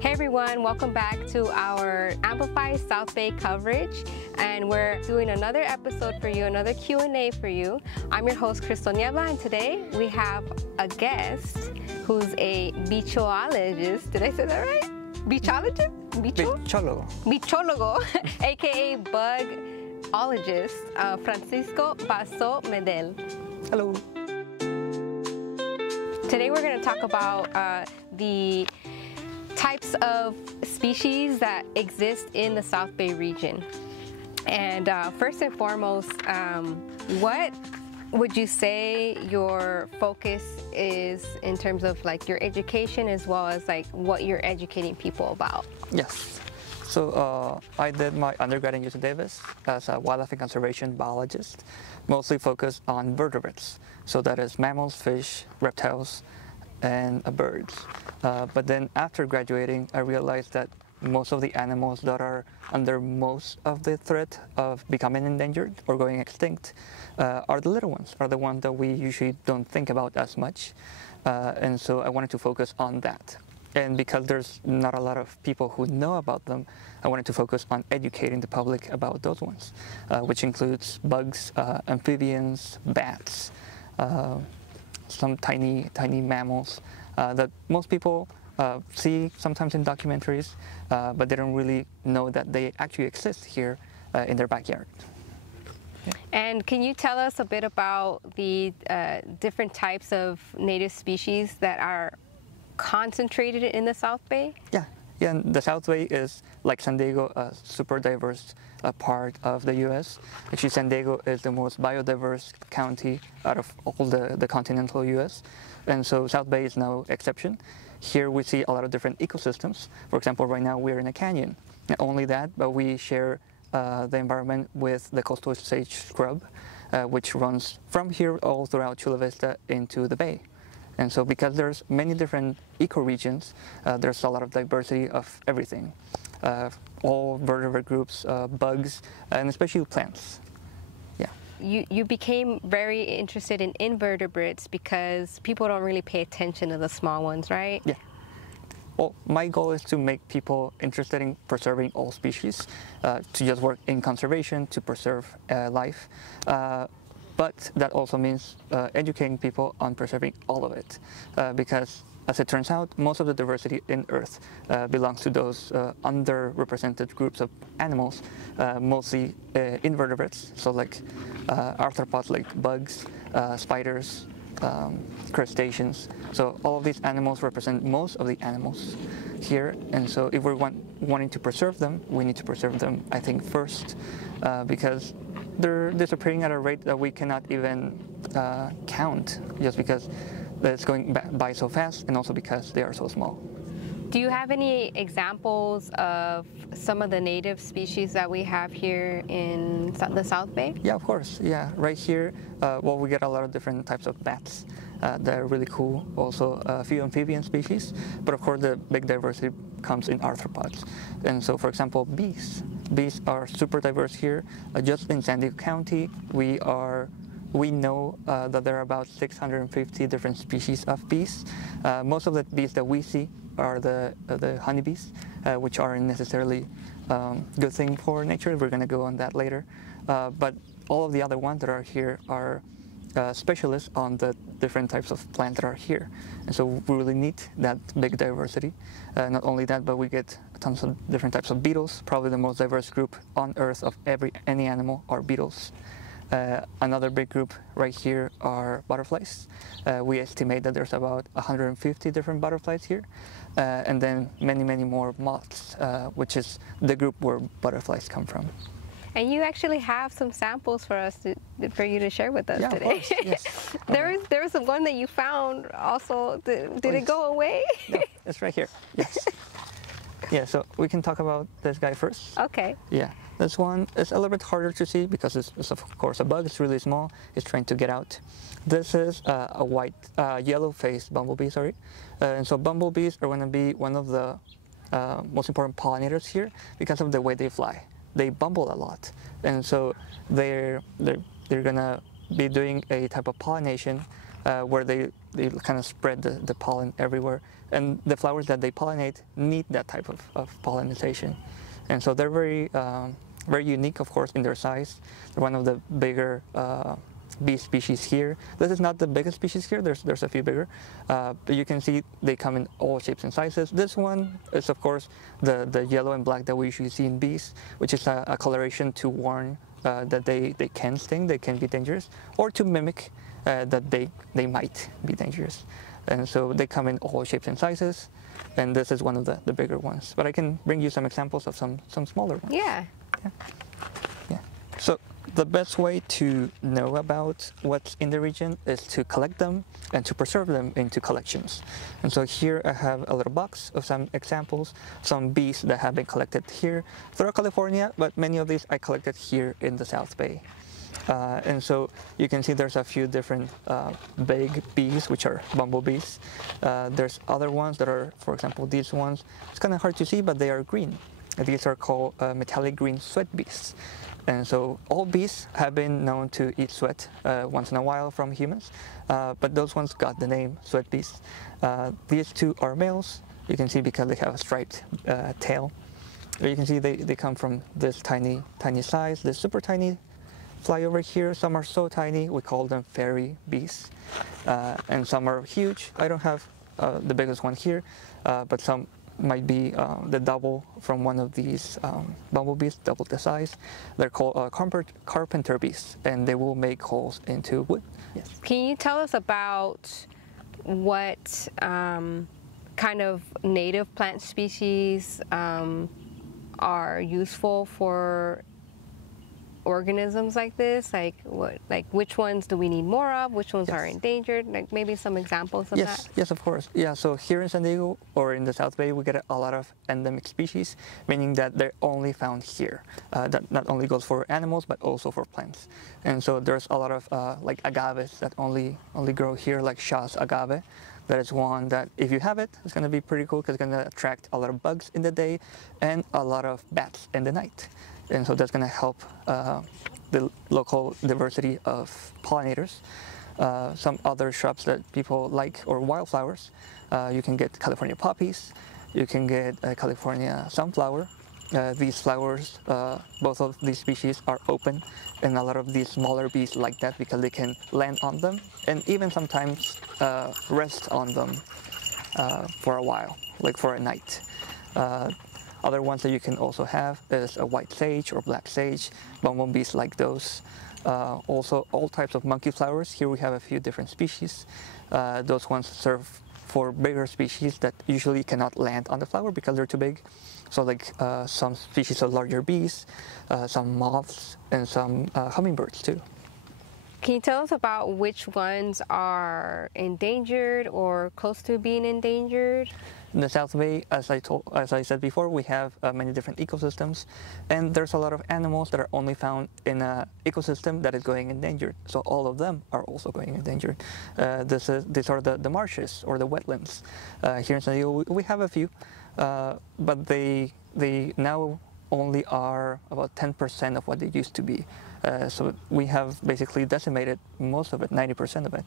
Hey everyone, welcome back to our Amplify South Bay coverage, and we're doing another episode for you, another Q&A for you. I'm your host, Crystal Niebla, and today we have a guest who's a bichoologist. Did I say that right? Bichologist? Bichólogo. Bichólogo, aka bugologist, Francisco Bassó Medel. Hello. Today we're going to talk about the types of species that exist in the South Bay region. And first and foremost, what would you say your focus is in terms of like your education as well as like what you're educating people about? Yes. So I did my undergrad in UC Davis as a wildlife and conservation biologist, mostly focused on vertebrates. So that is mammals, fish, reptiles, and birds. But then after graduating, I realized that most of the animals that are under most of the threat of becoming endangered or going extinct are the little ones, are the ones that we usually don't think about as much. And so I wanted to focus on that. And because there's not a lot of people who know about them, I wanted to focus on educating the public about those ones, which includes bugs, amphibians, bats, some tiny mammals that most people see sometimes in documentaries, but they don't really know that they actually exist here in their backyard. Yeah. And can you tell us a bit about the different types of native species that are concentrated in the South Bay? Yeah, and the South Bay is, like San Diego, a super diverse part of the U.S. Actually, San Diego is the most biodiverse county out of all the continental U.S. And so South Bay is no exception. Here we see a lot of different ecosystems. For example, right now we're in a canyon. Not only that, but we share the environment with the coastal sage scrub, which runs from here all throughout Chula Vista into the bay. And so because there's many different ecoregions, there's a lot of diversity of everything. All vertebrate groups, bugs, and especially plants. Yeah. You became very interested in invertebrates because people don't really pay attention to the small ones, right? Yeah. Well, my goal is to make people interested in preserving all species, to just work in conservation, to preserve life. But that also means educating people on preserving all of it, because as it turns out, most of the diversity in Earth belongs to those underrepresented groups of animals, mostly invertebrates, so like arthropods like bugs, spiders, crustaceans. So all of these animals represent most of the animals here, and so if we're wanting to preserve them, we need to preserve them, I think, first, because they're disappearing at a rate that we cannot even count, just because it's going by so fast, and also because they are so small. Do you have any examples of some of the native species that we have here in the South Bay? Yeah, of course. Yeah, right here, well, we get a lot of different types of bats that are really cool. Also, a few amphibian species, but of course, the big diversity comes in arthropods. And so, for example, bees. Bees are super diverse here. Just in San Diego County, we know that there are about 650 different species of bees. Most of the bees that we see are the honeybees, which aren't necessarily good thing for nature. We're going to go on that later. But all of the other ones that are here are specialists on the different types of plants that are here. And so we really need that big diversity. Not only that, but we get tons of different types of beetles. Probably the most diverse group on Earth of any animal are beetles. Another big group right here are butterflies. We estimate that there's about 150 different butterflies here, and then many more moths, which is the group where butterflies come from. And you actually have some samples for us for you to share with us today. Of course, yes. there was one that you found also. Did it go away? No, it's right here. Yes. Yeah, so we can talk about this guy first. Okay. Yeah, this one is a little bit harder to see because it's of course a bug. It's really small. It's trying to get out. This is a yellow-faced bumblebee, sorry. And so bumblebees are going to be one of the most important pollinators here because of the way they fly. They bumble a lot, and so they're gonna be doing a type of pollination where they kind of spread the pollen everywhere. And the flowers that they pollinate need that type of pollination. And so they're very, very unique, of course, in their size. They're one of the bigger bee species here. This is not the biggest species here, there's a few bigger, but you can see they come in all shapes and sizes. This one is, of course, the yellow and black that we usually see in bees, which is a coloration to warn that they can sting, they can be dangerous, or to mimic that they might be dangerous. And so they come in all shapes and sizes, and this is one of the bigger ones. But I can bring you some examples of some smaller ones. Yeah. Yeah. So the best way to know about what's in the region is to collect them and to preserve them into collections. And so here I have a little box of some examples, some bees that have been collected here throughout California, but many of these I collected here in the South Bay. And so you can see there's a few different big bees, which are bumblebees. There's other ones that are, for example, these ones. It's kind of hard to see, but they are green. These are called metallic green sweat bees. And so all bees have been known to eat sweat once in a while from humans, but those ones got the name sweat bees. These two are males. You can see because they have a striped tail. You can see they come from this tiny size, this super tiny fly over here. Some are so tiny, we call them fairy bees. And some are huge. I don't have the biggest one here, but some might be the double from one of these bumblebees, double the size. They're called carpenter bees, and they will make holes into wood. Yes. Can you tell us about what kind of native plant species are useful for organisms like this? Like which ones do we need more of? Which ones are endangered? Like maybe some examples of that? Yes, of course. Yeah, so here in San Diego or in the South Bay, we get a lot of endemic species, meaning that they're only found here. That not only goes for animals, but also for plants. And so there's a lot of like agaves that only grow here, like Shaw's agave. That is one that if you have it, it's going to be pretty cool because it's going to attract a lot of bugs in the day and a lot of bats in the night. And so that's going to help the local diversity of pollinators. Some other shrubs that people like, or wildflowers, you can get California poppies, you can get California sunflower. These flowers, both of these species are open, and a lot of these smaller bees like that because they can land on them and even sometimes rest on them for a while, like for a night. Other ones that you can also have is a white sage or black sage. Bumblebees like those. Also all types of monkey flowers. Here we have a few different species. Those ones serve for bigger species that usually cannot land on the flower because they're too big. So like some species of larger bees, some moths, and some hummingbirds too. Can you tell us about which ones are endangered or close to being endangered? In the South Bay, as I said before, we have many different ecosystems, and there's a lot of animals that are only found in an ecosystem that is going endangered. So all of them are also going endangered. These are the marshes or the wetlands. Here in San Diego, we have a few, but they now only are about 10% of what they used to be. So we have basically decimated most of it, 90% of it.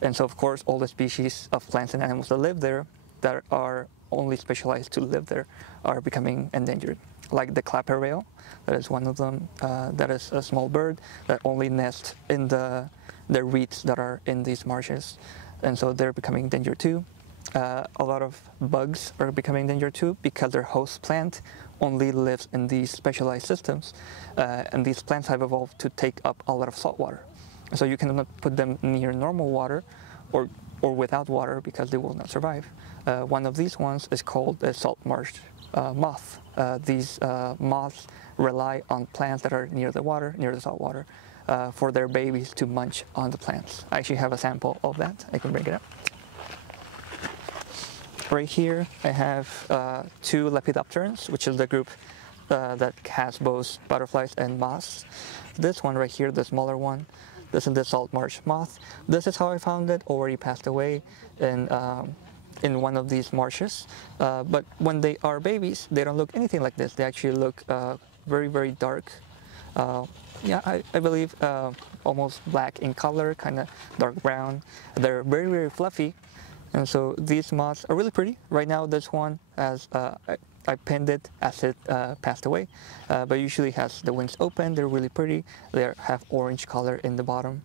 And so of course all the species of plants and animals that live there that are only specialized to live there are becoming endangered. Like the clapper rail, that is one of them. That is a small bird that only nests in the reeds that are in these marshes. And so they're becoming endangered too. A lot of bugs are becoming endangered too because their host plant only lives in these specialized systems. And these plants have evolved to take up a lot of salt water. So you cannot put them near normal water or without water because they will not survive. One of these ones is called a salt marsh moth. These moths rely on plants that are near the water, near the salt water, for their babies to munch on the plants. I actually have a sample of that. I can bring it up. Right here I have two lepidopterans, which is the group that has both butterflies and moths. This one right here, the smaller one, this is the salt marsh moth. This is how I found it, already passed away in one of these marshes. But when they are babies, they don't look anything like this. They actually look very, very dark. Yeah, I believe almost black in color, kind of dark brown. They're very, very fluffy. And so these moths are really pretty. Right now, this one has, I pinned it as it passed away, but usually has the wings open. They're really pretty. They have orange color in the bottom.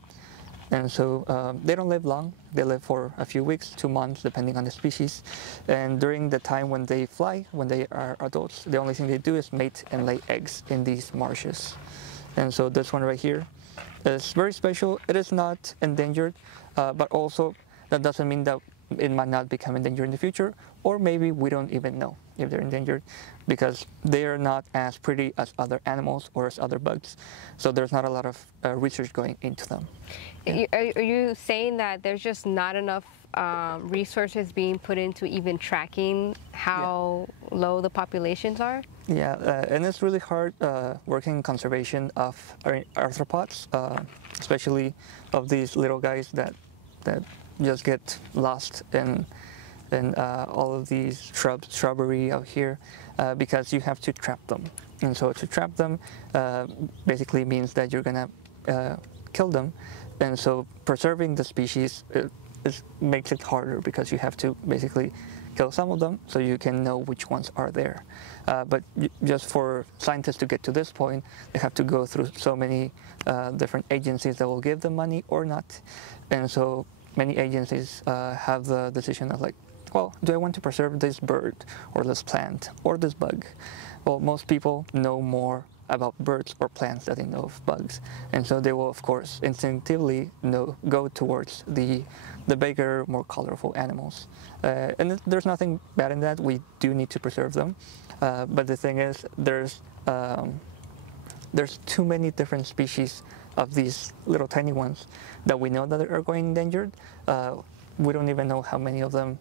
And so they don't live long. They live for a few weeks, 2 months, depending on the species. And during the time when they fly, when they are adults, the only thing they do is mate and lay eggs in these marshes. And so this one right here is very special. It is not endangered, but also that doesn't mean that it might not become endangered in the future, or maybe we don't even know if they're endangered because they are not as pretty as other animals or as other bugs. So there's not a lot of research going into them. Yeah. Are you saying that there's just not enough resources being put into even tracking how low the populations are? Yeah, and it's really hard working in conservation of arthropods, especially of these little guys that just get lost in all of these shrubbery out here because you have to trap them. And so to trap them basically means that you're gonna kill them. And so preserving the species makes it harder because you have to basically kill some of them so you can know which ones are there. But just for scientists to get to this point, they have to go through so many different agencies that will give them money or not. And so many agencies have the decision of like, well, do I want to preserve this bird or this plant or this bug? Well, most people know more about birds or plants than they know of bugs. And so they will, of course, instinctively go towards the bigger, more colorful animals. And there's nothing bad in that. We do need to preserve them. But the thing is, there's too many different species of these little tiny ones that we know that are going endangered. We don't even know how many of them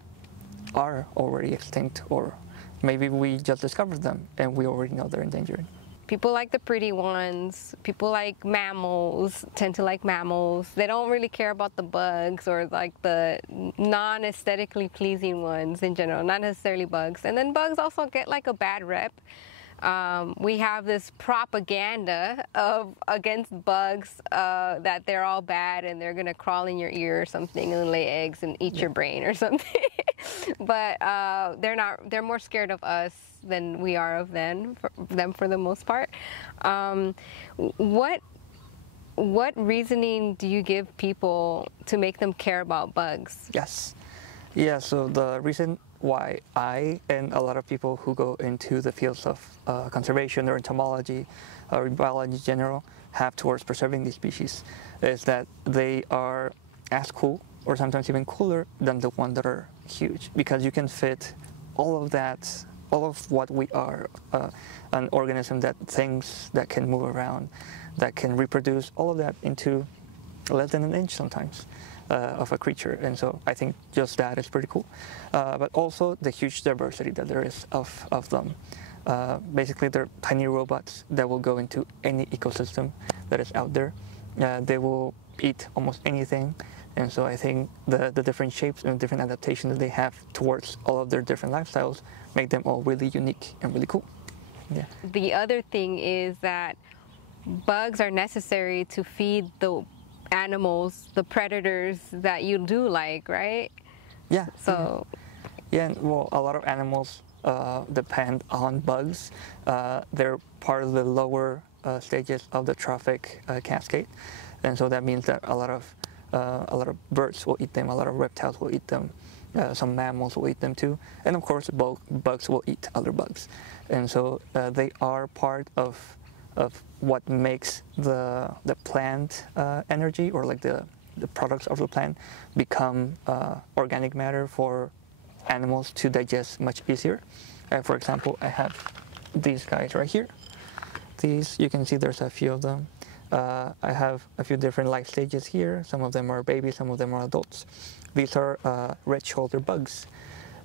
are already extinct, or maybe we just discovered them and we already know they're endangered. People like the pretty ones. People like mammals, tend to like mammals. They don't really care about the bugs or like the non-aesthetically pleasing ones in general, not necessarily bugs. And then bugs also get like a bad rep. We have this propaganda against bugs that they're all bad and they're gonna crawl in your ear or something and lay eggs and eat your brain or something. But they're not. They're more scared of us than we are of them for the most part. What reasoning do you give people to make them care about bugs? Yes. Yeah, so the reason why I and a lot of people who go into the fields of conservation or entomology or biology in general have towards preserving these species is that they are as cool or sometimes even cooler than the ones that are huge, because you can fit all of that, all of what we are, an organism that thinks, that can move around, that can reproduce, all of that into less than an inch sometimes. Of a creature. And so I think just that is pretty cool. But also the huge diversity that there is of them. Basically, they're tiny robots that will go into any ecosystem that is out there. They will eat almost anything. And so I think the different shapes and different adaptations that they have towards all of their different lifestyles make them all really unique and really cool. Yeah. The other thing is that bugs are necessary to feed the animals, the predators that you do like, right? Yeah. So yeah, and well, a lot of animals depend on bugs. They're part of the lower stages of the trophic cascade, and so that means that a lot of birds will eat them, a lot of reptiles will eat them, some mammals will eat them too, and of course bugs will eat other bugs. And so they are part of what makes the plant energy, or like the products of the plant, become organic matter for animals to digest much easier. For example, I have these guys right here. These, you can see there's a few of them. I have a few different life stages here. Some of them are babies, some of them are adults. These are red-shouldered bugs.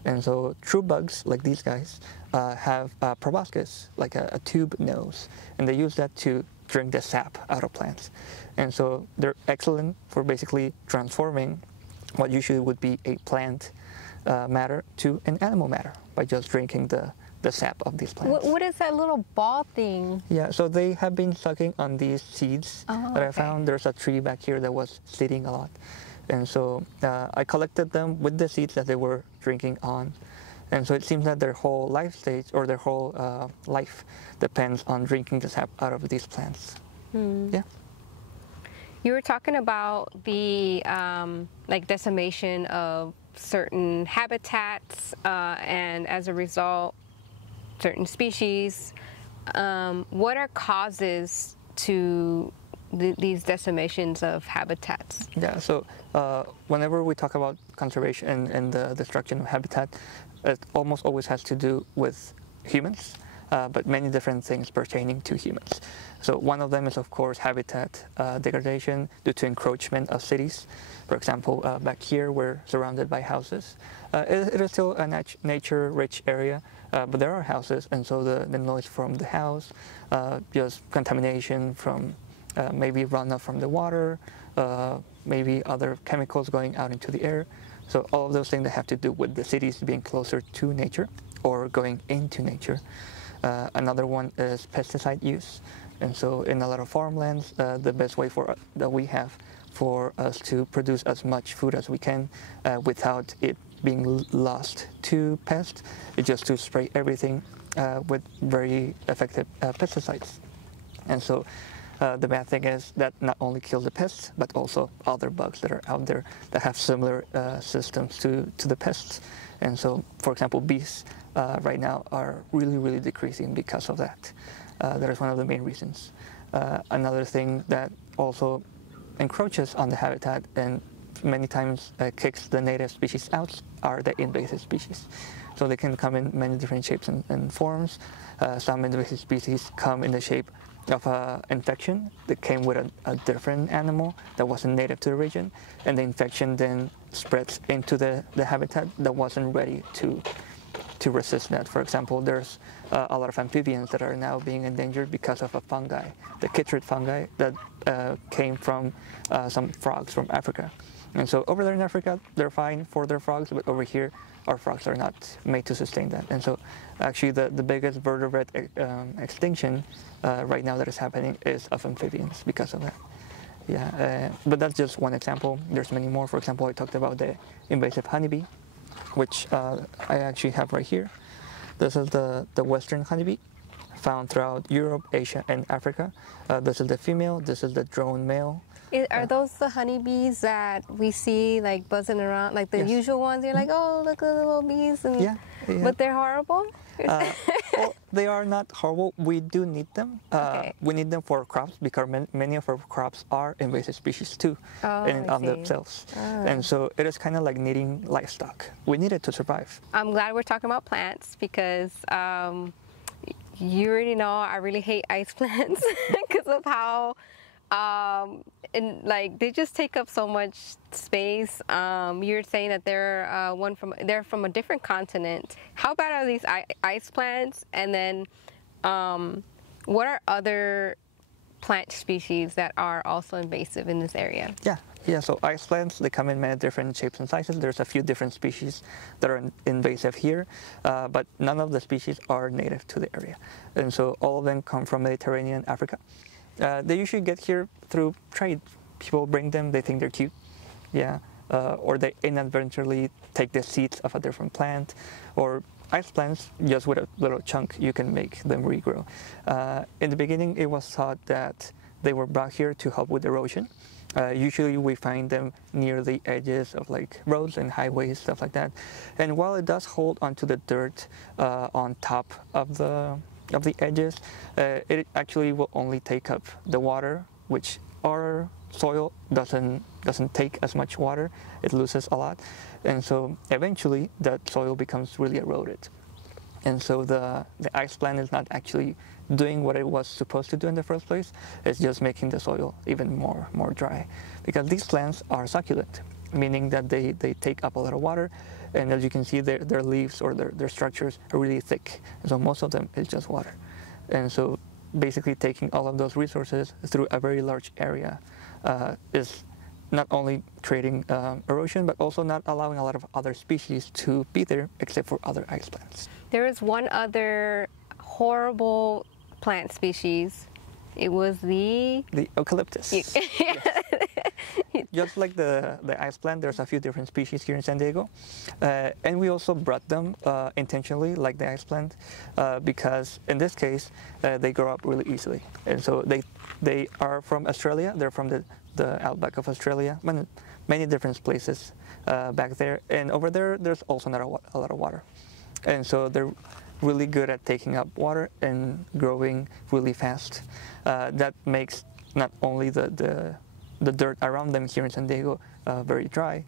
And so true bugs, like these guys, have a proboscis, like a tube nose, and they use that to drink the sap out of plants. And so they're excellent for basically transforming what usually would be a plant matter to an animal matter by just drinking the sap of these plants. What is that little ball thing? Yeah, so they have been sucking on these seeds that I found. There's a tree back here that was seeding a lot. And so I collected them with the seeds that they were drinking on. And so it seems that their whole life stage or their whole life depends on drinking the sap out of these plants. Yeah. You were talking about the like decimation of certain habitats and as a result, certain species. What are causes to these decimations of habitats? Yeah, so whenever we talk about conservation and the destruction of habitat, it almost always has to do with humans, but many different things pertaining to humans. So one of them is, of course, habitat degradation due to encroachment of cities. For example, back here we're surrounded by houses. It is still a nature-rich area, but there are houses, and so the noise from the house, just contamination from maybe runoff from the water, maybe other chemicals going out into the air. So all of those things that have to do with the cities being closer to nature or going into nature. Another one is pesticide use. And so in a lot of farmlands, the best way that we have for us to produce as much food as we can without it being lost to pests is just to spray everything with very effective pesticides. And so the bad thing is that not only kills the pests, but also other bugs that are out there that have similar systems to the pests. And so, for example, bees right now are really decreasing because of that. That is one of the main reasons. Another thing that also encroaches on the habitat and many times kicks the native species out are the invasive species. So they can come in many different shapes and forms. Some invasive species come in the shape of an infection that came with a different animal that wasn't native to the region, and the infection then spreads into the habitat that wasn't ready to resist that. For example, there's a lot of amphibians that are now being endangered because of a fungi, the chytrid fungi that came from some frogs from Africa. And so over there in Africa, they're fine for their frogs, but over here, our frogs are not made to sustain that. And so actually the biggest vertebrate extinction right now that is happening is of amphibians because of that. Yeah, but that's just one example. There's many more. For example, I talked about the invasive honeybee, which I actually have right here. This is the western honeybee, found throughout Europe, Asia, and Africa. This is the female, this is the drone male. Are those the honeybees that we see like buzzing around, like the usual ones? You're like, oh, look at the little bees, and yeah. But they're horrible? Well, they are not horrible. We do need them. Okay. We need them for crops because many of our crops are invasive species too, on themselves. And so it is kind of like needing livestock. We need it to survive. I'm glad we're talking about plants because you already know I really hate ice plants because of how and like they just take up so much space. You're saying that they're from a different continent. How bad are these ice plants? And then what are other plant species that are also invasive in this area? Yeah, so ice plants, they come in many different shapes and sizes. There's a few different species that are invasive here, but none of the species are native to the area. And so all of them come from Mediterranean Africa. They usually get here through trade. People bring them, they think they're cute, or they inadvertently take the seeds of a different plant, or ice plants, just with a little chunk, you can make them regrow. In the beginning, it was thought that they were brought here to help with erosion. Usually we find them near the edges of like roads and highways, stuff like that. And while it does hold onto the dirt on top of the edges, it actually will only take up the water, which our soil doesn't take as much water. It loses a lot, and so eventually that soil becomes really eroded. And so the ice plant is not actually doing what it was supposed to do in the first place. It's just making the soil even more dry, because these plants are succulent, meaning that they take up a lot of water. And as you can see, their leaves or their structures are really thick. So most of them is just water. And so basically taking all of those resources through a very large area is not only creating erosion, but also not allowing a lot of other species to be there except for other ice plants. There is one other horrible plant species. It was the eucalyptus. Yes. Just like the ice plant, there's a few different species here in San Diego. And we also brought them intentionally, like the ice plant, because in this case, they grow up really easily. And so they are from Australia. They're from the outback of Australia, many different places back there. And over there, there's also not a lot of water. And so they're really good at taking up water and growing really fast. That makes not only the dirt around them here in San Diego very dry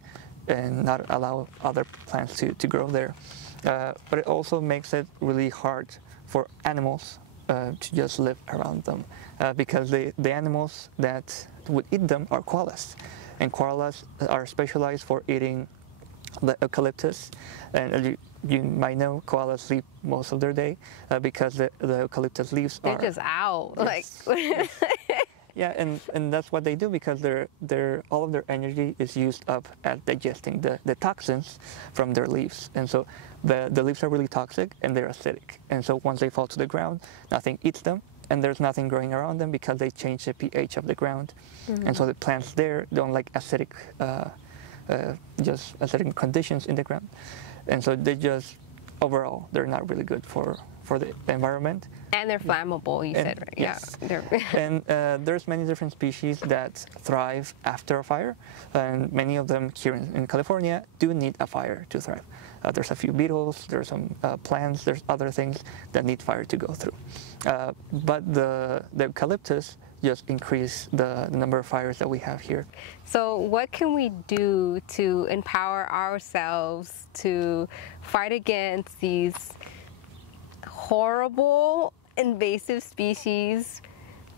and not allow other plants to grow there, but it also makes it really hard for animals to just live around them because the animals that would eat them are koalas, and koalas are specialized for eating the eucalyptus. And as you might know, koalas sleep most of their day because the eucalyptus leaves they're just out. Yes, like yes. Yeah, and that's what they do because all of their energy is used up at digesting the toxins from their leaves. And so the leaves are really toxic and they're acidic. And so once they fall to the ground, nothing eats them, and there's nothing growing around them because they change the pH of the ground. Mm-hmm. And so the plants there don't like acidic, just acidic conditions in the ground. And so they just, overall, they're not really good for the environment. And they're flammable, you said, right? Yes. Yeah. And there's many different species that thrive after a fire, and many of them here in California do need a fire to thrive. There's a few beetles, there's some plants, there's other things that need fire to go through. But the eucalyptus just increase the number of fires that we have here. So what can we do to empower ourselves to fight against these horrible invasive species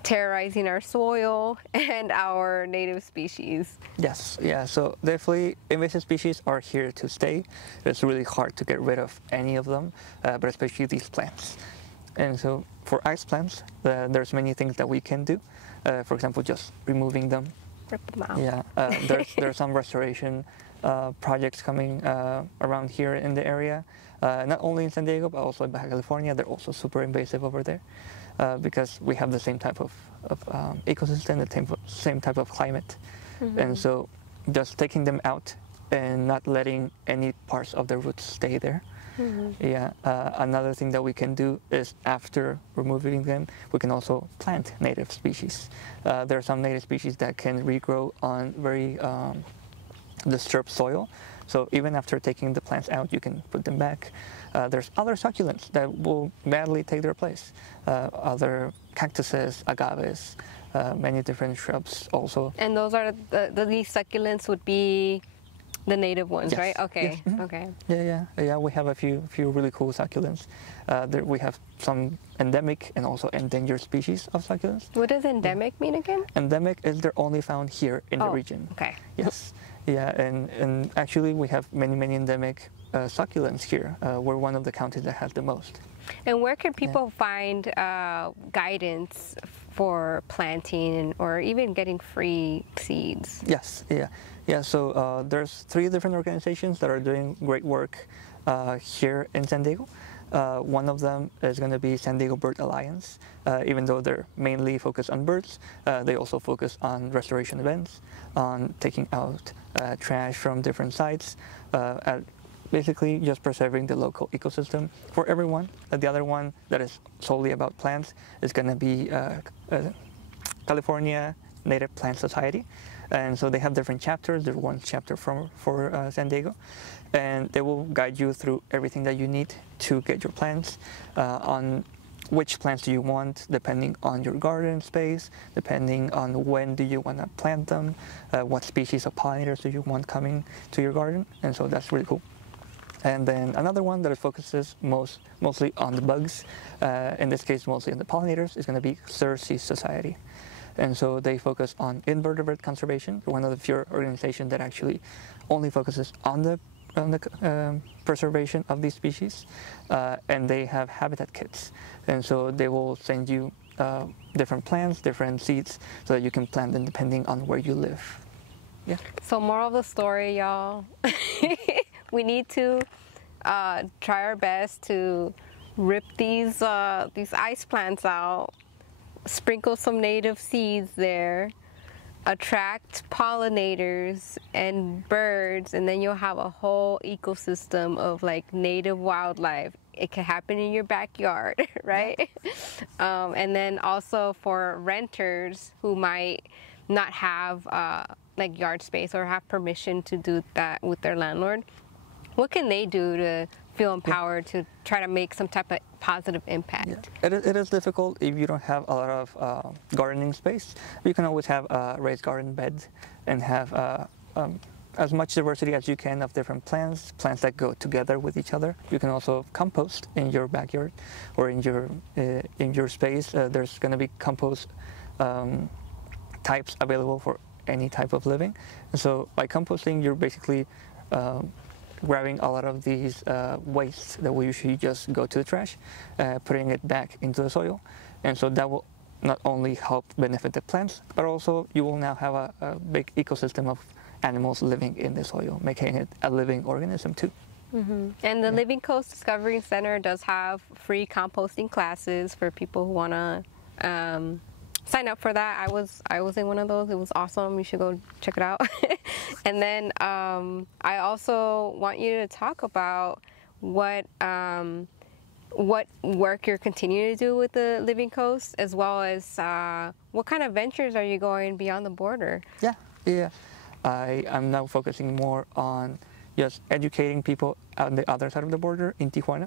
terrorizing our soil and our native species? Yes, yeah, so definitely invasive species are here to stay. It's really hard to get rid of any of them, but especially these plants. And so for ice plants, there's many things that we can do. For example, just removing them. Rip them out. Yeah, there's some restoration projects coming around here in the area. Not only in San Diego, but also in Baja California. They're also super invasive over there because we have the same type of ecosystem, the same type of climate. Mm-hmm. And so just taking them out and not letting any parts of the roots stay there. Mm-hmm. Yeah. Another thing that we can do is after removing them, we can also plant native species. There are some native species that can regrow on very disturbed soil. So even after taking the plants out, you can put them back. There's other succulents that will gladly take their place. Other cactuses, agaves, many different shrubs also. And those are these succulents would be the native ones, yes. right? Okay. Yes. Mm-hmm. Okay. Yeah. We have a few really cool succulents. We have some endemic and also endangered species of succulents. What does endemic mean again? Endemic is they're only found here in the region. Okay. Yes. Yeah, and actually we have many endemic succulents here. We're one of the counties that has the most. And where can people find guidance for planting or even getting free seeds? Yes, yeah. So there's 3 different organizations that are doing great work here in San Diego. One of them is going to be San Diego Bird Alliance. Even though they're mainly focused on birds, they also focus on restoration events, on taking out trash from different sites, basically just preserving the local ecosystem for everyone. The other one that is solely about plants is going to be California Native Plant Society. And so they have different chapters. There's one chapter for San Diego, and they will guide you through everything that you need to get your plants, on which plants do you want, depending on your garden space, depending on when do you want to plant them, what species of pollinators do you want coming to your garden, and so that's really cool. And then another one that focuses mostly on the bugs, in this case mostly on the pollinators, is going to be Cersei Society. And so they focus on invertebrate conservation. They're one of the few organizations that actually only focuses on the preservation of these species, and they have habitat kits. And so they will send you different plants, different seeds, so that you can plant them depending on where you live. Yeah. So moral of the story, y'all, we need to try our best to rip these ice plants out, sprinkle some native seeds there, attract pollinators and birds, and then you'll have a whole ecosystem of like native wildlife. It can happen in your backyard, right? And then also for renters who might not have like yard space or have permission to do that with their landlord, what can they do to feel empowered to try to make some type of positive impact? Yeah. It is difficult if you don't have a lot of gardening space. You can always have a raised garden bed and have as much diversity as you can of different plants that go together with each other. You can also compost in your backyard or in your space. There's going to be compost types available for any type of living. And so by composting, you're basically grabbing a lot of these wastes that will usually just go to the trash, putting it back into the soil. And so that will not only help benefit the plants, but also you will now have a big ecosystem of animals living in the soil, making it a living organism too. Mm-hmm. And the Living Coast Discovery Center does have free composting classes for people who want to sign up for that. I was in one of those. It was awesome. You should go check it out. And then I also want you to talk about what work you're continuing to do with the Living Coast, as well as what kind of ventures are you going beyond the border? Yeah. I am now focusing more on just educating people on the other side of the border in Tijuana.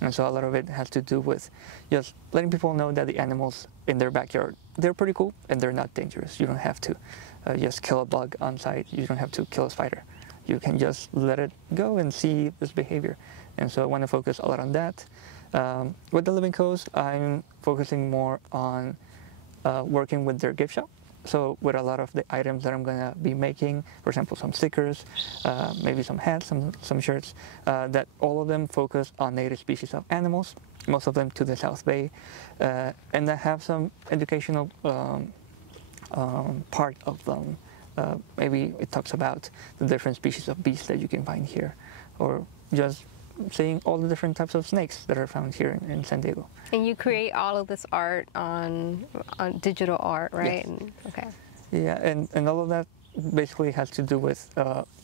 And so a lot of it has to do with just letting people know that the animals in their backyard, they're pretty cool and they're not dangerous. You don't have to just kill a bug on site. You don't have to kill a spider. You can just let it go and see this behavior. And so I want to focus a lot on that. With the Living Coast, I'm focusing more on working with their gift shop. So with a lot of the items that I'm going to be making, for example, some stickers, maybe some hats, some shirts, that all of them focus on native species of animals, most of them to the South Bay, and that have some educational part of them. Maybe it talks about the different species of beasts that you can find here, or just seeing all the different types of snakes that are found here in San Diego. And you create all of this art on digital art, right? Yes. Okay. Yeah, and all of that basically has to do with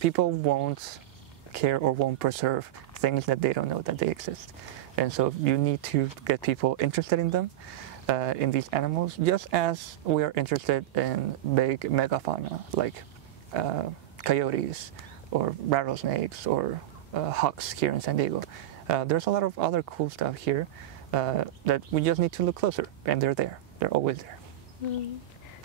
people won't care or won't preserve things that they don't know that they exist. And so you need to get people interested in them, in these animals, just as we are interested in big megafauna like coyotes or rattlesnakes or hawks here in San Diego. There's a lot of other cool stuff here that we just need to look closer, and they're there. They're always there. Mm.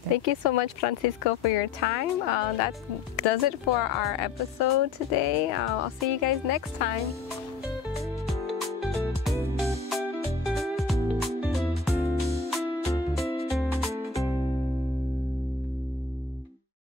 Thank you so much, Francisco, for your time. That does it for our episode today. I'll see you guys next time.